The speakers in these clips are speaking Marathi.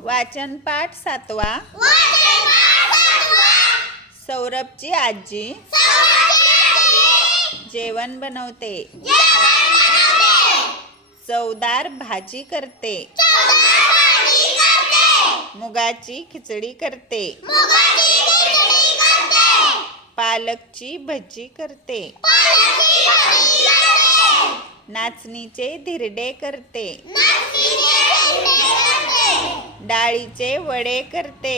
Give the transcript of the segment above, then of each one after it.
वाचन पाठ सातवा. सौरभची आजी. जेवण बनवते. चवदार भाजी करते. मुगाची खिचडी करते. पालकची भजी करते. नाचणीचे धिरडे करते. डाळीचे वडे करते.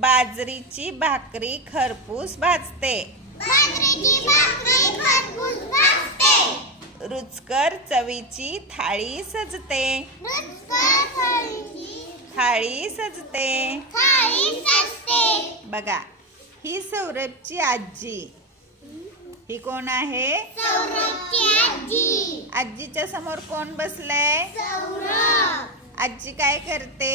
बाजरीची भाकरी खरपूस भाजते. रुचकर चवीची थाळी सजते. थाळी सजते. बघा ही सौरभची आजी. ही कोण आहे? आजीच्या समोर कोण बसलंय? आजी काय करते?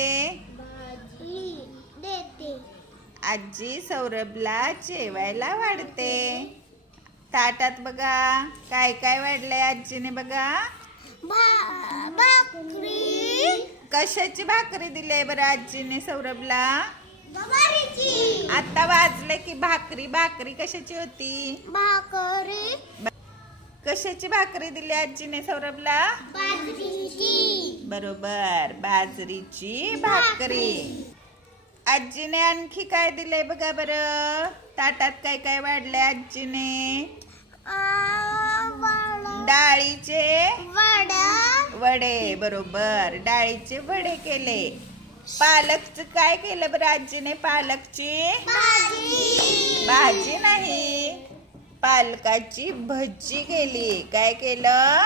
आजी सौरभला जेवायला वाढते. ताटात बघा काय काय वाढलंय आजीने बघा. कशाची भाकरी दिली बरं आजीने सौरभला? आता वाजले की भाकरी भाकरी कशाची होती? भाकरी. कशाची भाकरी दिली आजीने सौरभला? बरोबर बाजरीची भाकरी. आजीने आणखी काय दिलंय बघा बरं? ताटात काय काय वाढलंय आजीने? डाळीचे? वडा. वडे बरोबर. डाळीचे वडे केले. पालकच काय केलं बरं आजीने? पालकची? भाजी भाजी नाही. पालकाची भजी केली. काय केलं?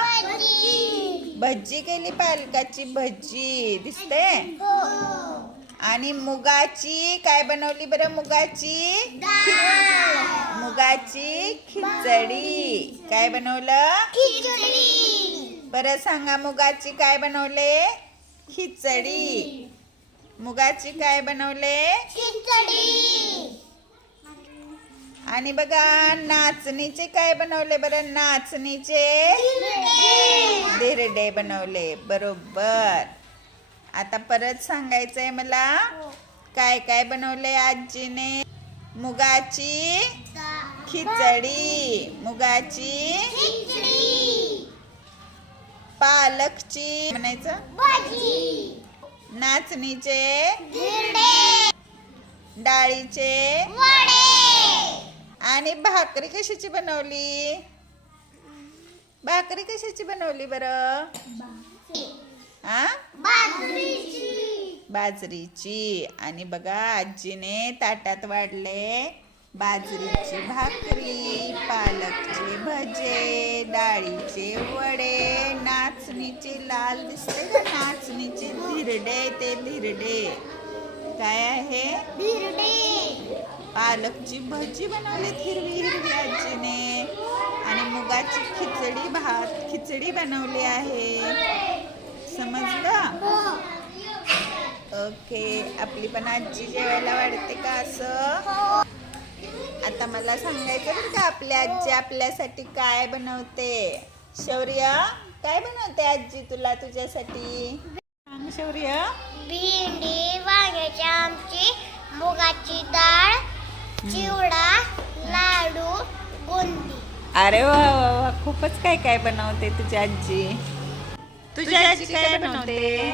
भाजी केली पालकाची भजी. दिसते? आणि मुगाची काय बनवली बरं मुगाची? मुगाची खिचडी. काय बनवलं? खिचडी. बरं सांगा मुगाची काय बनवले? खिचडी. मुगाची काय बनवले? खिचडी. आणि बघा नाचणीचे काय बनवले बरं? नाचणीचे धिरडे. बनवले बरोबर. आता परत सांगायचंय मला काय काय बनवले आजीने? मुगाची खिचडी. मुगाची पालकची म्हणायचं? नाचणीचे डाळीचे वडे. आणि भाकरी कशाची बनवली? भाकरी कशाची बनवली बरं? हा बाजरीची. बाजरीची. आणि बघा आजीने ताटात वाढले. बाजरीची भाकरी पालकचे भजे डाळीचे वडे नाचणीचे लाल दिसते का? नाचणीचे धिरडे ते धिरडे. काय आहे? धिरडे. पालकची भजी बनवली हिरवी हिरवी आजीने. आणि मुगाची खिचडी भात खिचडी बनवली आहे. समजलं? ओके. आपली पण आजी जेवायला वाढते का असं? आता मला सांगायचं बरं का आपल्या आजी आपल्यासाठी काय बनवते? शौर्य काय बनवते आजी तुला तुझ्यासाठी? सांग शौर्य. भेंडी वांग्याची आमची मुगाची डाळ चिवडा लाडू बुंदी. अरे वा वा वा खूपच काय काय बनवते तुझी आजी? तुझी आजी काय बनवते?